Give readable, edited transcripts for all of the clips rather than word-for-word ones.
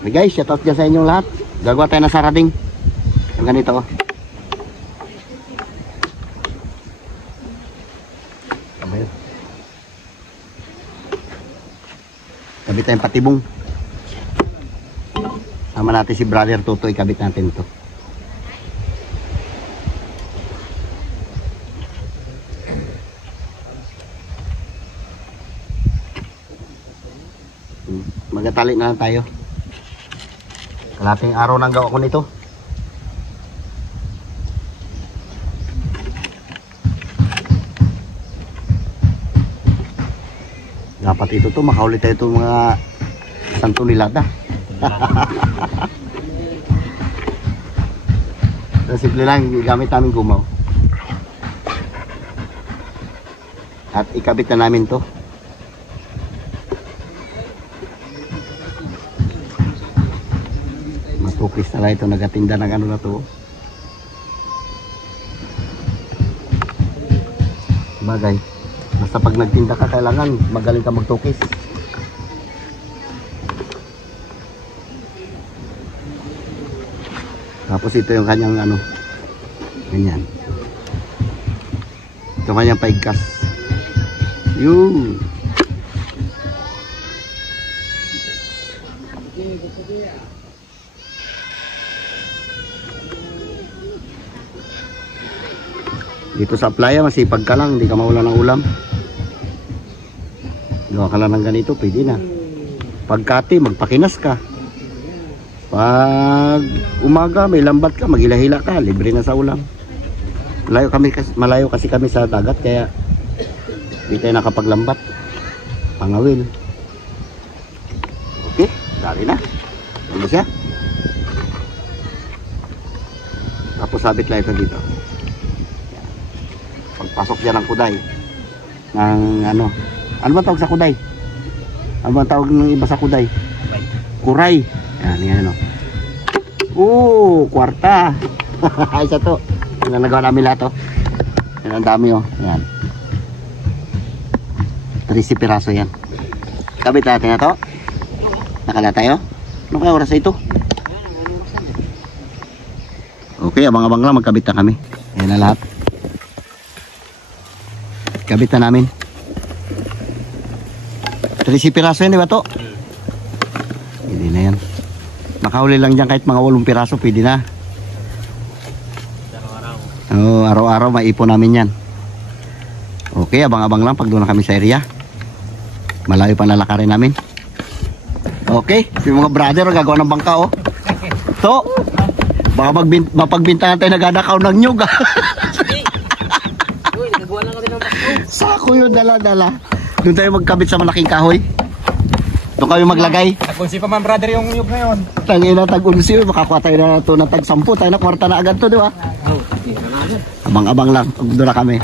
Okay guys, shoutout dyan sa inyong lahat. Gagawa tayo ng sarading. Yung ganito oh. Kabit tayong patibong. Sama natin si Brother Toto, ikabit natin ito. Magatali na lang tayo. Kalating araw nang gawa ko nito. Dapat ito to, makahuli tayo itong mga santo nilada. So, simple lang, gamit namin gumaw. At ikabit na namin to. Matukis na lang ito, nagatinda ng ano na to. Bagay, basta pag nagtinda ka, kailangan magaling ka magtukis. Tapos ito yung kanyang ano, ganyan. Ito kanyang paigkas. Yun. Dito sa playa, masipag ka lang, hindi ka mawala ng ulam. Gawa ka lang ng ganito, pwede na. Pagkati, magpakinas ka. Pag umaga, may lambat ka, maghila-hila ka, libre na sa ulam. Malayo kasi kami sa dagat, kaya hindi tayo nakapaglambat. Pangawil. Okay, dali na. Ano siya? Tapos sabit lang ito dito. Pagpasok dyan ng kuday ng ano ba tawag sa kuday? Ano ba tawag ng iba sa kuday? Kuray. Yan ano. Kwarta. Isa to. Yan ang nagawa namin lahat oh. Yan ang dami oh. Yan. 30 piraso yan. Kabit natin na to. Nakala tayo. Ano kaya oras na ito? Okay, abang-abang lang, magkabit na kami. Yan na lahat. Kabit na namin. 30 piraso yan, di ba to? Pwede na yan. Makahuli lang dyan kahit mga 8 piraso, pwede na. Oo, araw-araw maipon namin yan. Okay, abang-abang lang pag doon na kami sa area. Malayo pa nalakarin namin. Okay, yung mga brother gagawa ng bangka oh. So, baka mapagbintangan tayo nagadakaw ng nyug. Sako yun, dala-dala. Doon tayo magkabit sa malaking kahoy. Doon kayo maglagay. Tag-unsi pa man brother yung nyug ngayon. Tangina, tag-unsi. Makakuha tayo na ito na tag-10. Tayo na kwarta na agad to, di ba? Abang-abang lang. Doon na kami.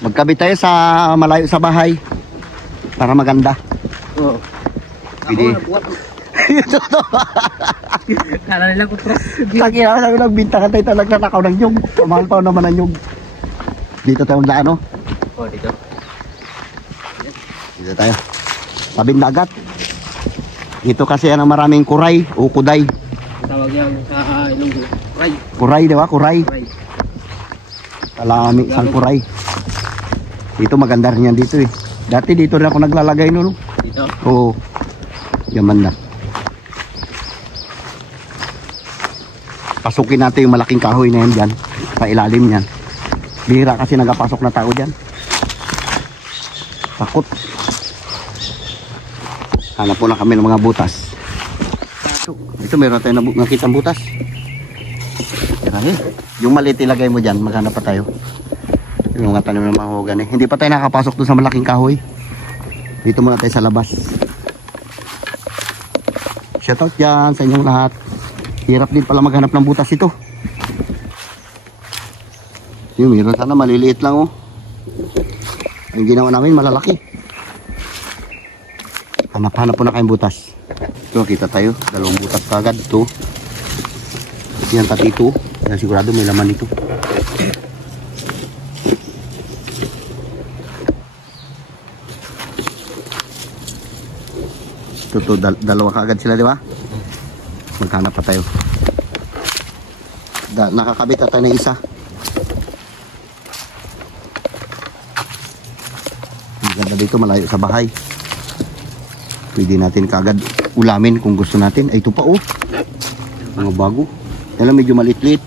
Magkabit tayo sa malayo sa bahay. Para maganda. Oo. Pwede. Kala nila ko truck. Tangina, sabi nagbintangan tayo talaga nakaw ng nyug. Mahal pa naman ang nyug. Dito tayo maglaan, no? Oh, dito. Dito tayo. Tabing dagat. Dito kasi yan ang maraming kuray o kuday. Tawag yan sa Ilonggo. Kuray. Kuray, di ba? Kuray. Talami, isang kuray. Dito maganda rin yan dito eh. Dati dito rin ako naglalagay no? Dito? Oo. Yaman na. Pasukin natin yung malaking kahoy na yan dyan. Sa ilalim yan. Bihira kasi nagapasok na tao dyan. Takot. Hanap po na kami ng mga butas. Ito meron tayo nakitang butas. Yung maliit ilagay mo dyan, maghanap pa tayo. Yung mga tanim ng mahogany. Hindi pa tayo nakapasok doon sa malaking kahoy. Dito muna tayo sa labas. Shoutout dyan sa inyong lahat. Hirap din pala maghanap ng butas ito. Yung meron sana maliliit lang oh. Ang ginawa namin malalaki. Hanap-hanap po na kayong butas. Ito kita tayo. Dalawang butas kagad. Ito. Yan pati ito. Sigurado may laman ito. Ito, dalawa kaagad sila, di ba? Maghanap pa tayo. Nakakabit na tayo ng isa. Ang ganda dito, malayo sa bahay. Pwede natin kaagad ulamin kung gusto natin. Ay, ito pa oh. Mga bago. Yan lang, medyo maliit-liit.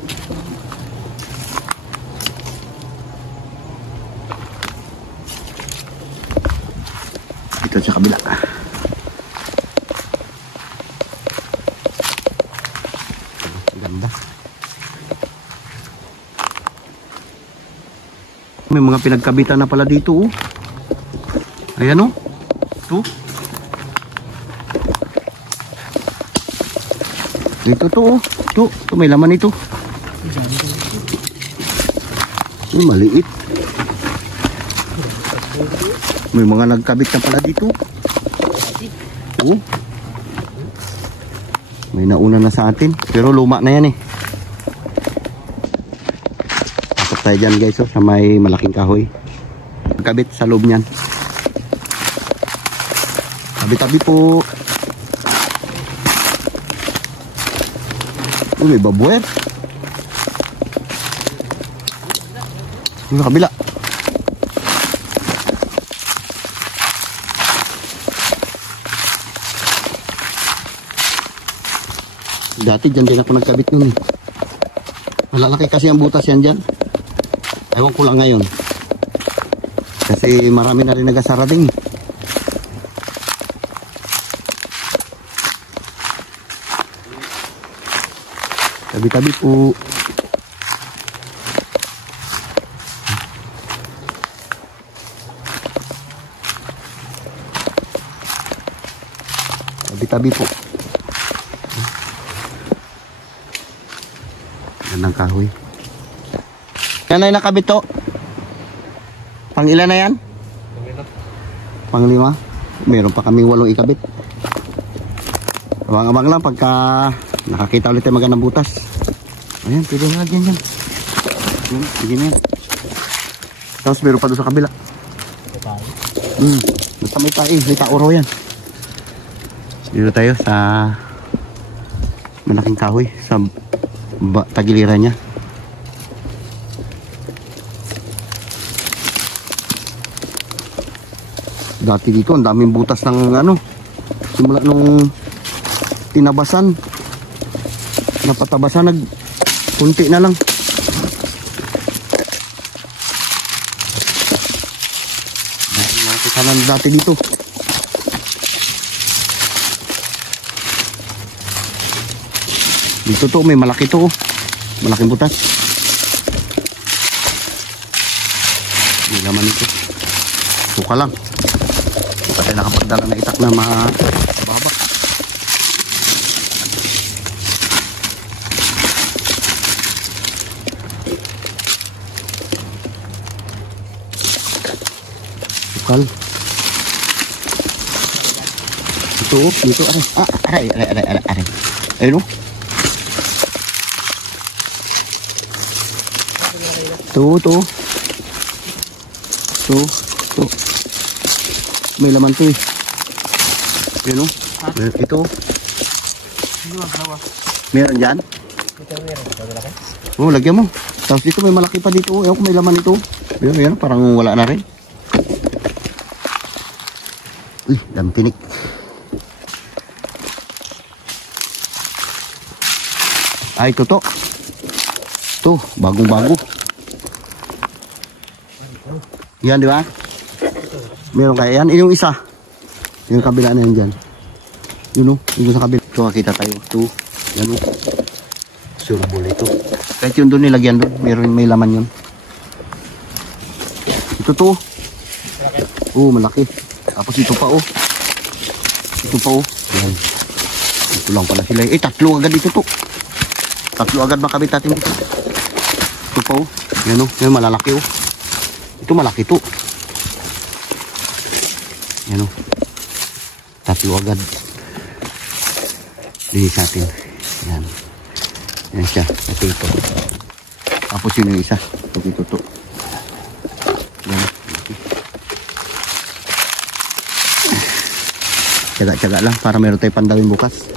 Ito sa kabila. Ganda. May mga pinagkabitan na pala dito oh. Ayan oh. Ito. Ito to oh. Ito may laman ito. Maliit. May mga nagkabit na pala dito. Oh. May nauna na sa atin. Pero luma na yan eh. Pasok tayo dyan guys oh, sa may malaking kahoy. Nagkabit sa loob niyan. Tabi-tabi po. Oh, may babuer. Yung sa kabila. Dati dyan din ako nagkabit nun eh. Malalaki kasi ang butas yan dyan. Ewan ko lang ngayon. Kasi marami na rin nagasara din. Tabi-tabi po. Tabi-tabi po. Gandang kahoy. Yan ay nakabit to. Pang ilan na yan? Pang 5. Meron pa kaming 8 ikabit. Abang-abang lang pagka nakakita ulit tayo magandang butas. Ayan, pwede na lagyan dyan. Ayan, pwede na yan. Tapos meron pa doon sa kabila. Basta may tae, may taoro yan. Dito tayo sa malaking kahoy sa tagiliran niya. Dati dito ang daming butas ng ano, simula nung tinabasan, napatabasan, kunti na lang. Nakita na dati dito. Dito to, may malaki to, malaking butas. May laman ito. Suka lang. Kasi nakapagdala na itak na mahaba. Sukal. Dito, aray. Ayun o. Tuh. May laman to eh. Yun o. Ito. Meron dyan? Oh, lagyan mo. Tapos dito may malaki pa dito. Ewan ko may laman ito. Yun, parang wala na rin. Uy, dami tinik. Ay, ito to. Ito, bagong-bago. Yan, di ba? Meron kaya yan. Yung isa. Yung kabila na yan dyan. Yun o. Yung sa kabila. Ito, makita tayo. Ito. Yan o. Surbol ito. Kahit yun doon nilagyan doon. May laman yun. Ito to. Oh, malaki. Tapos ito pa o. Ito pa o. Yan. Ito lang pala sila. Eh, 3 agad ito to. 3 agad makabit natin dito. Ito pa o. Yan o. Yan, malalaki o. Ito malaki to. Yan o. 3 agad. Linis natin. Yan. Yan siya. Ito. Tapos yun yung isa. Ito. Yan. Tsaga-tsaga lang para meron tayong pandawin bukas.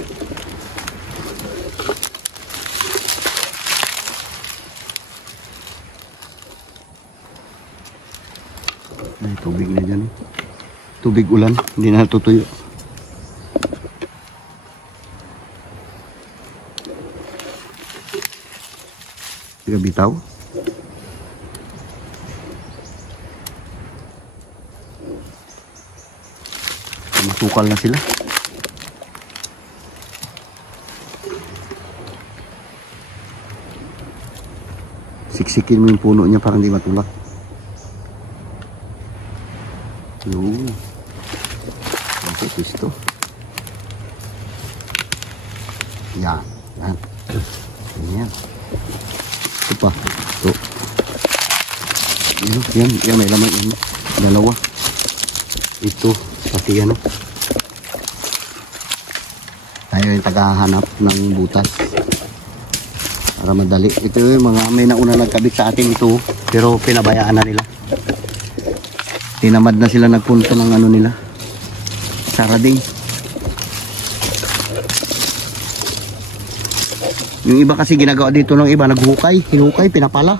Ay, tubig na dyan. Tubig ulan, hindi na natutuyo. Tiga bitaw. Masukal na sila. Siksikin mo yung puno niya para hindi matulak. Yun. Okay, gusto. Yan. Yan. Yan. Ito pa. Ito. Yan. Yan. May laman. Yan. Dalawa. Ito. Pati yan. Tayo yung tagahanap ng butas. Para madali. Ito yung mga may nauna nagkabit sa atin ito. Pero pinabayaan na nila. Tinamad na sila nagpunta ng ano nila. Sarading. Yung iba kasi ginagawa dito ng iba, naghukay, hinukay, pinapala.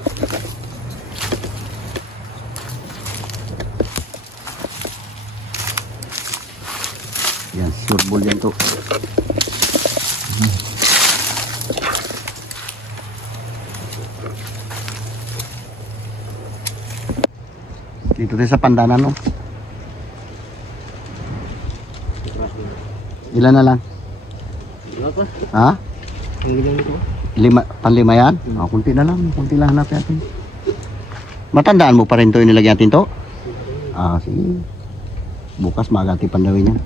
Yan, sureball yan to. Dito tayo sa pandanan, no? Ilan na lang? Ha? Panlima yan? Kunti na lang. Kunti lang hanap natin. Matandaan mo pa rin to yung nilagyan natin to? Sige. Bukas magati pandawin yan.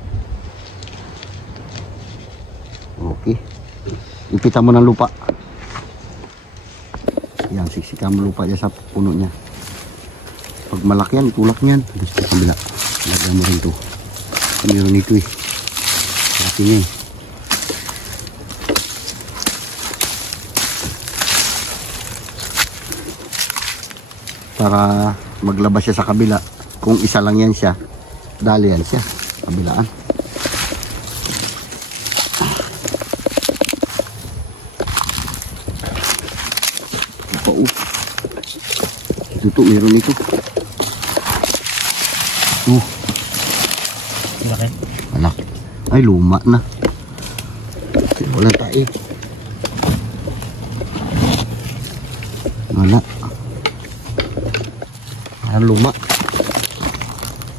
Okay. Ipitan mo ng lupa. Yan, siksikan mo lupa dyan sa puno niya. Pag malaki yan, itulak niyan. Gusto sa kabila. Lagyan mo rin to. Meron ito eh. Laki niya eh. Para maglabas siya sa kabila. Kung isa lang yan siya, dali yan siya. Kabilaan. Ito, meron ito. Malaki. Ay, luma na. Wala tayo. Wala. Luma.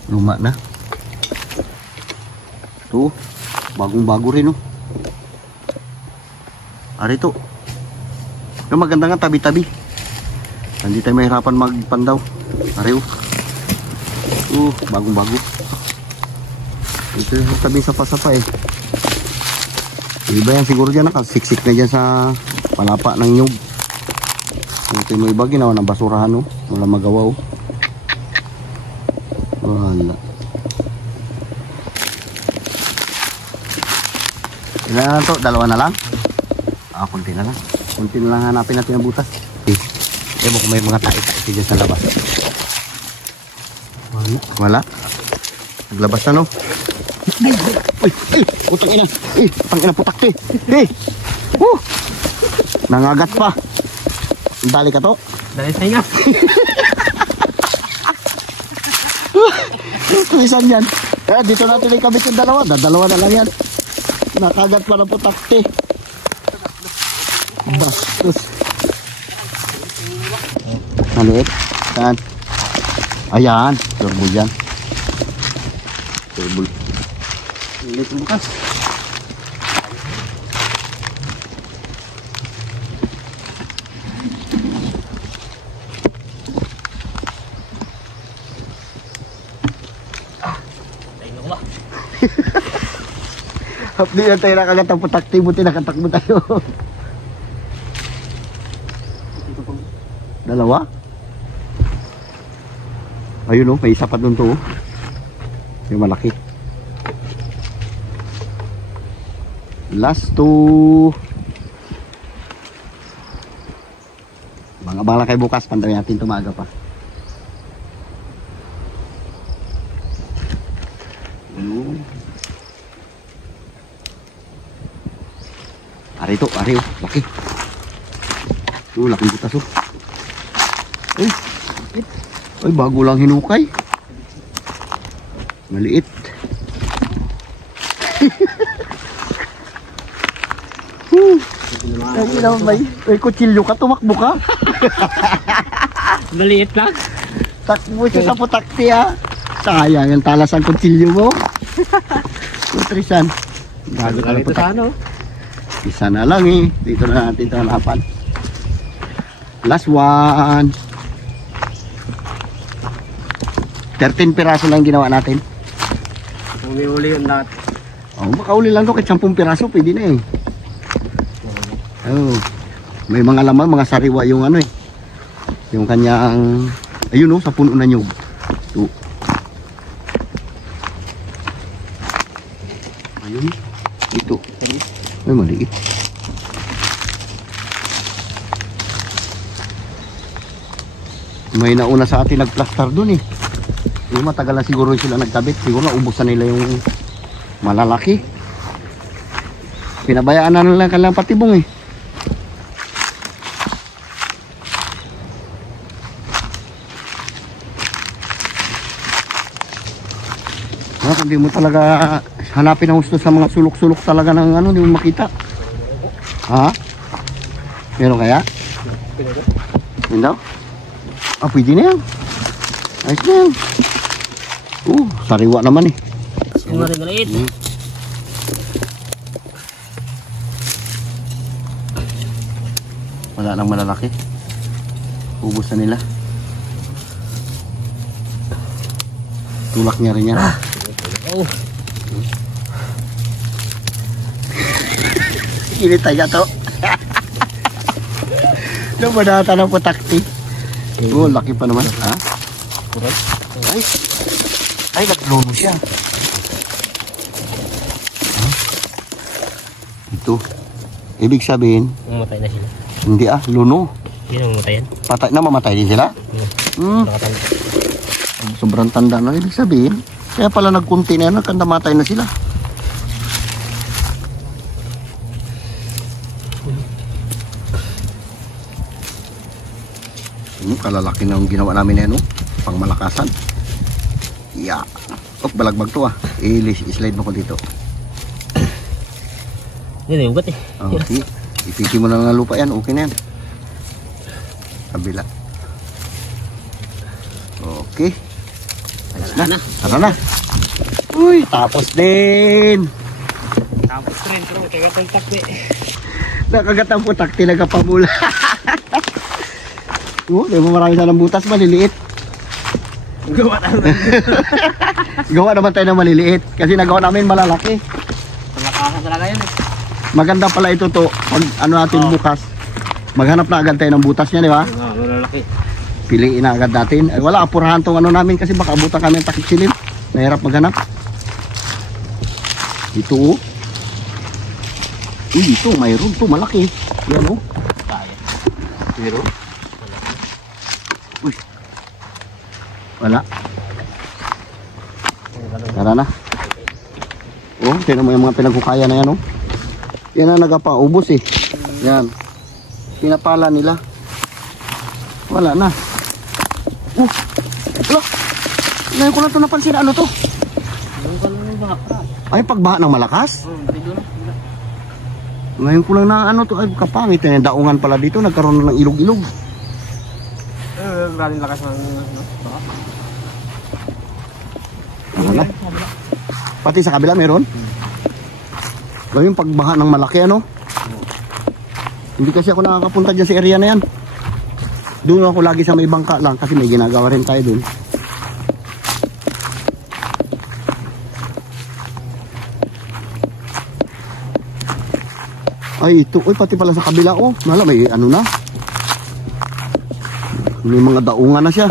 Luma na. Ito. Bagong-bago rin, oh. Ari ito. Ito maganda nga, tabi-tabi. Hindi tayo mahirapan magpandaw. Ariw. Bagong-bago. Ito yung tabi sapa-sapa eh. Iba yan siguro dyan. Nakasiksik na dyan sa palapa ng nyug. Ito yung iba ginawa ng basurahan. Wala magawa. Wala. Ilan na lang to? Dalawa na lang? Kunti na lang. Kunti na lang hanapin natin ang butas. Ewan kung may mga tae-tae dyan sa labas. Wala. Naglabas na, no? Utang ina. Utang ina putak to eh. Nangagat pa. Dali ka to? Dali sa inga. Isan yan. Dito natin ikabit yung dalawa. Dalawa na lang yan. Nakagat pa ng putak to eh. Bastos. Maliit. Saan? Ayan. Sureball yan. Sureball. Maliit ang bukas. Hapdi na tayo nakagat ang putakti. Buti nakatakbo tayo. Dalawa? Ayun, may isa pa dun to. Yung malaki. Last two. Mga bala kayo bukas. Pandawin natin tumaga pa. Ari to, ari oh. Laki. Laking butas oh. Ay, bago lang hinukay. Maliit. Ay, naman ba? Ay, kutsilyo ka, tumakbo ka. Maliit lang. Takbo siya sa putakti ha. Sayang yung talas ang kutsilyo mo. Nutrisan. Bago ka lang putakti. Isa na lang eh. Dito na natin ito hanapan. Last one. 13 piraso lang ginawa natin. Uli yung lahat. Oh, makauli lang to kahit 10 piraso pwede na eh. Oh. May mga laman, mga sariwa yung ano eh. Yung kanyang ayun oh, sa puno na nyug. Ito. Ayun. Ito. Ay, maliit. May nauna sa atin nagplaster dun eh. Yung matagal na siguro sila nagkabit. Siguro naubusan nila yung malalaki. Pinabayaan na nila kanilang patibong eh. Kung di mo talaga hanapin ang gusto sa mga sulok-sulok talaga ng ano, di mo makita. Ha? Meron kaya? Yun daw? Ah, pwede na yan. Ayos na yan. Sariwa naman eh. Sariwa rin maliit. Wala nang malalaki. Ubus na nila. Tulak niya rin yan. Oh. Kinitay ka to. Lumadata ng putakti. Oh, laki pa naman. Ha? Ay, nagluno siya. Ito. Ibig sabihin, Mamatay na sila. hindi luno. Hindi na mamatayan. Patay na, mamatay din sila. Nakatanda. Sobrang tanda na. Ibig sabihin, kaya pala nagkunti na yan, nagkandamatay na sila. Kalalaki na yung ginawa namin na yan, pang malakasan. Yeah. Balagbag to I-slide mo ko dito. Hindi na ugat eh. Okay. Ipiki mo na ng lupa yan, okay na yan. Kabila. Okay. Ayos na. Tara na. Uy, tapos din. Tapos rin, pero kagatang takti. Nakagatang po takti, nagkapamula. Di mo marami sanang butas, maliliit. Gawa naman. Gawa naman tayo ng maliliit. Kasi nagawa namin malalaki. Malakasan talaga yan eh. Maganda pala ito to. Pag ano natin bukas, maghanap na agad tayo ng butas niya, di ba? Malalaki. Piliin na agad natin. Ay, wala, apurahan tong ano namin kasi baka abutan kami ng takip-silim. Nahirap maghanap. Ito Uy, ito, mayroon to, malaki. Yan Mayroon. Uy. Wala. Tara na. Tignan mo yung mga pinaghukaya na yan Yan ang nagapaubos eh. Yan. Pinapala nila. Wala na. Ngayon ko lang ito napansin. Ano to? Ay, pagbaha ng malakas? Ngayon ko lang na ano to. Ay, kapangit. Daungan pala dito. Nagkaroon ng ilog-ilog. Maraming lakas ng baka. Wala. Pati sa kabila meron? Yung pagbaha ng malaki Hindi kasi ako nakakapunta dyan sa area na yan. Doon ako lagi sa may bangka lang kasi may ginagawa rin tayo doon. Ay, ito. Uy, pati pala sa kabila Nala, may ano na. May mga daungan na siya.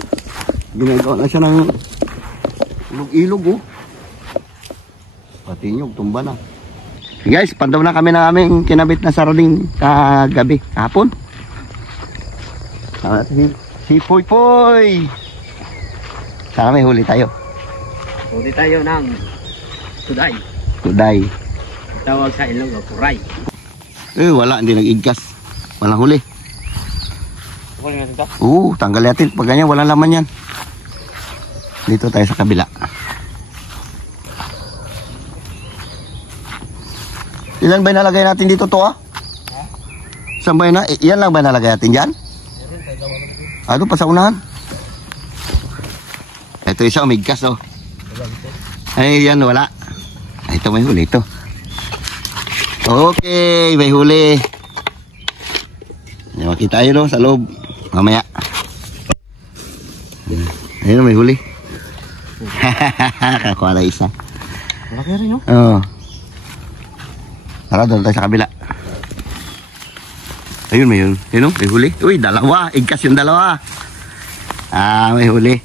Ginagawa na siya ng ilog-ilog Pati nyug, tumba na. Guys, pandaw na kami ng aming kinabit na saraling kagabi, kahapon. Si Poy Poy. Sana may huli tayo. Huli tayo ng tuday. Tuday. Tawag sa ilong kuray. Wala, hindi nag-igkas. Walang huli. Kukunin natin ito. Oo, tanggal natin. Pag ganyan, walang laman yan. Dito tayo sa kabila. Ilan ba nalagay natin dito to Saan ba yun Yan lang ba nalagay natin dyan? Doon pa sa unahan. Ito isa umigkas Ay yan wala. Ito may huli ito. Okay, may huli. Makita tayo sa loob. Mamaya. Ayun may huli. Kakuha na isa. Malaki rin Oo. Tara, doon tayo sa kabila. Ayun, may huli. Uy, dalawa. Igkas yung dalawa. May huli.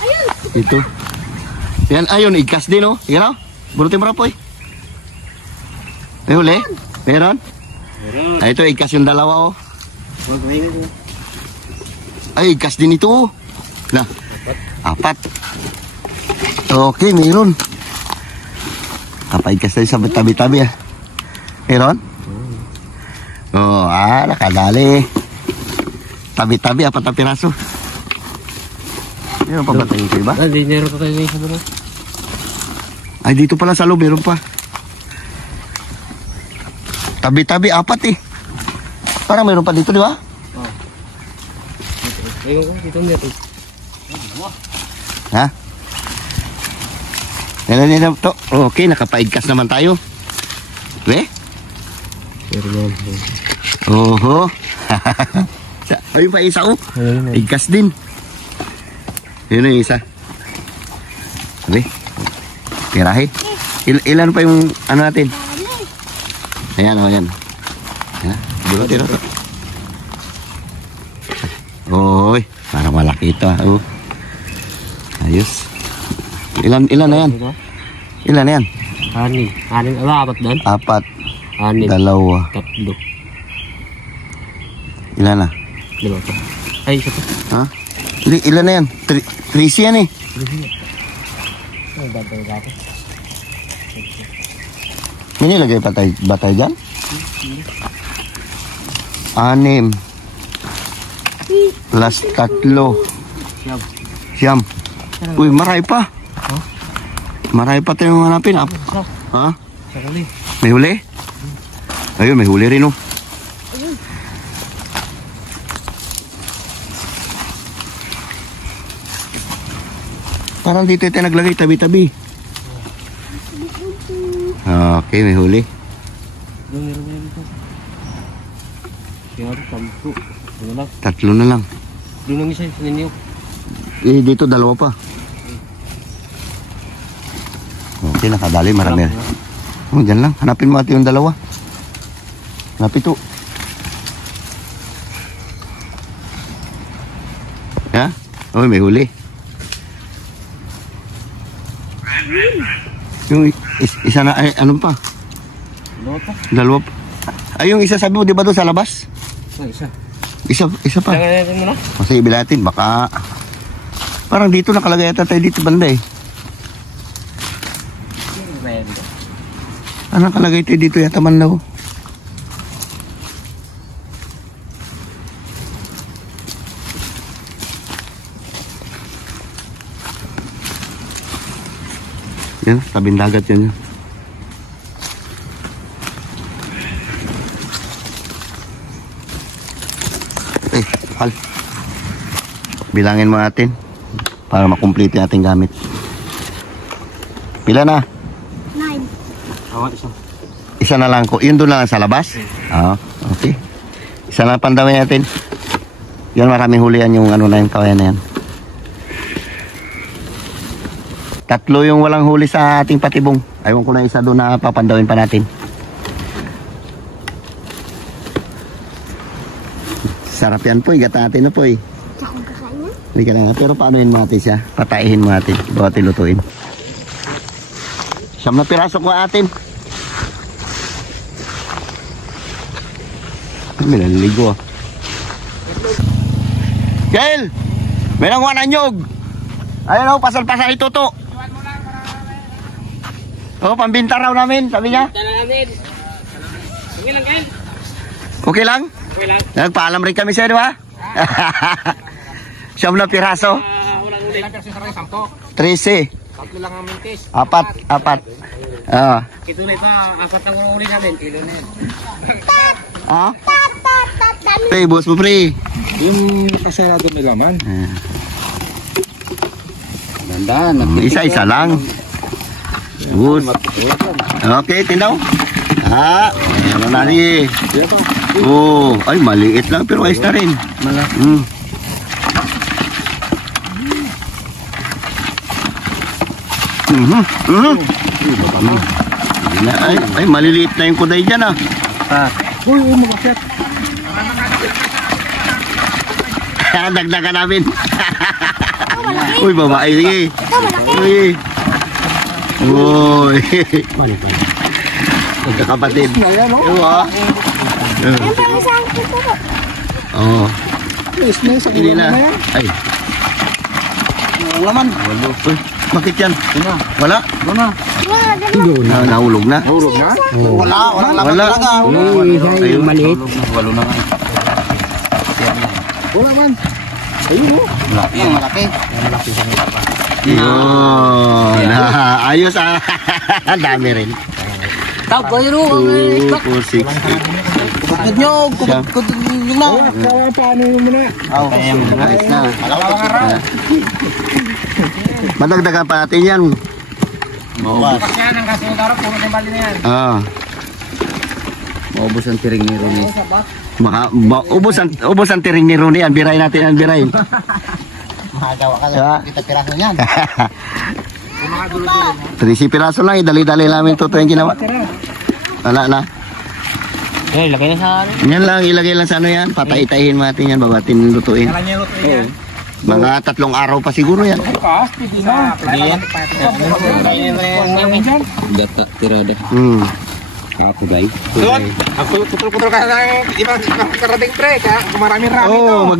Ayun. Ito. Yan, ayun, igkas din, Yan, Burutin mo rapoy. May huli? Meron? Ito, igkas yung dalawa, Ay, igkas din ito, Apat. Okay, meron. Kapaikas tayo sa tabi-tabi, Meron? Nakadali. Tabi-tabi, 4 na piraso. Meron pa ba tayo iba? Dinero pa tayo ng isa doon. Ay, dito pala sa loob, meron pa. Tabi-tabi, 4 Parang meron pa dito, di ba? Ayun ko, dito meron. Ha? Yan to. Okay, nakapaigkas naman tayo. Meron naman. Oho. Ayun pa isa, Igkas din. Yun yung isa. Tirahe. Ilan pa yung natin? Ayan, ayan. Tira. Oy, parang malaki ito, Ayos. Ilan na yan? Ilan na yan? 6. 4 doon? 4. 6. 2. 3. Ilan na? 2 pa. Ay, isa pa. Ilan na yan? 3 yan Ay, babay ako. May nilagay pa tayo, ba tayo dyan? 6. Plus 3. Siyam. Uy, maray pa. Maray pa tayong hanapin. May huli? Ayun, may huli rin, Parang dito tayo naglagay, tabi-tabi. Okay, may huli. Tatlo na lang. Doon ang isa, ninyo. Dito, 2 pa. Okay, nakadali, marami. Dyan lang. Hanapin mo ate yung 2. Hanapin ito. May huli. Yung isa na, ano pa? 2 pa. Ay, yung isa sabi mo, di ba doon sa labas? Isa pa. Kasi ibilatin, baka... Parang dito nakalagay yata tayo dito banda nakalagay tayo dito yata man daw. Yan, tabing dagat yan. Hal. Bilangin mo natin para makumplete ating gamit. Pila na? 9. Isa na lang ko. Yun doon lang sa labas? Okay. Isa na pandawin natin. Yan, maraming hulihan yung na yung kawayan na yan. 3 yung walang huli sa ating patibong. Ayaw ko na isa doon na papandawin pa natin. Sarap yan po, igat natin na po Hindi ka na nga. Pero paano yun natin siya? Pataihin mo natin. Bawa natin lutuin. 9 na piraso ko atin. May naliligo Gail! May nanguha na nyog. Ayun pasal-pasal ito to. Pambinta raw namin, sabi niya. Okay lang guys. Okay lang? Okay lang. Nagpaalam rin kami sa'yo, di ba? Siyam na piraso. Ulang uli. Ilang perso sa kayo? 10. 13. Tatlo lang ang mintis. Apat. Ah. Ito na ito, apat na ulang uli namin. Kilo na yan. Ah? Pre, boss mo pre. Yung nakasarado may laman. Dandan. Isa-isa lang. Boss. Okay, tinaw. Ano na rin. Oh, ay maliit lang pero ayos na rin. Ay, maliliit na yung kuday dyan ah. Uy, magakyat. Dagdagan namin. Uy, babae. Sige. Uy. Uy. Magkakapatid. Oo. Oo. Hindi na. Ay. Laman. Uy, bakit yan? Wala? Wala. Nahulog na? Hulog na? Walang laman talaga. Ayun, maliit. Walo na nga. Wala man. Ayun mo. Malaki. Yun. Ayos ah. Ang dami rin. Tawag ko yun. 2, 4, 6, 8. Kubad nyo. Kubad nyo na. Paano yung muna? Ayos na. Madagdagan pa natin yan. Bukas yan ang kasi yung darap. Puro ng bali na yan. Maubos ang tiring ni Ronnie. Ubos ang tiring ni Ronnie. Birahin natin ang birahin. Mahagawa ka lang. Kita piraso niyan. 30 piraso lang. Dali-dali namin ito yung ginawa. Wala na. Eh, lagay na sa ano. Yan lang. Ilagay lang sa ano yan. Patay-tayin natin yan. Babatin lutuin. Kala niya lutuin yan. Mga 3 araw pa siguro yan. Pwede yan. Data, tirada. Ako guys. Doon. Ako putol-putol ka ng ibang karating pre. Kaya maraming rami ito. Oh,